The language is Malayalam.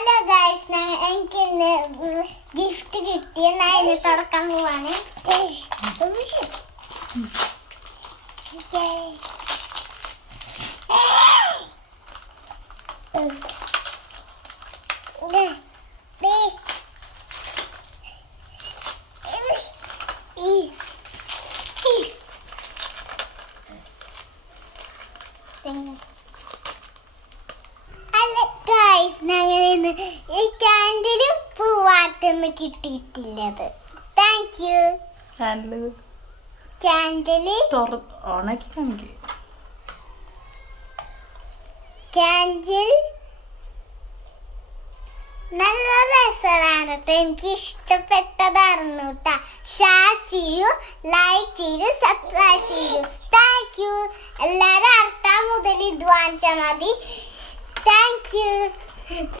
ഹലോ ഗൈസ്, എനിക്ക് ഇന്ന് ഗിഫ്റ്റ് കിട്ടി. ഞാൻ ഇന്ന് തുറക്കാൻ പോവാണ്. ഞങ്ങളിന്ന് ഈ ക്യാൻഡിലും പൂവാട്ടൊന്ന് കിട്ടിയിട്ടില്ലത്. Thank you. ക്യാൻഡില് ക്യാൻഡിൽ നല്ല രസമാണ് കേട്ടോ. എനിക്ക് ഇഷ്ടപ്പെട്ടതായിരുന്നു കേട്ടോ. ഷെയർ ചെയ്യൂ, ലൈക്ക് ചെയ്യൂ, സബ്സ്ക്രൈബ് ചെയ്യൂ. Thank you. എല്ലാവരും അടുത്ത മുതൽ ഇത് വാങ്ങിച്ചാൽ മതി. Thank you.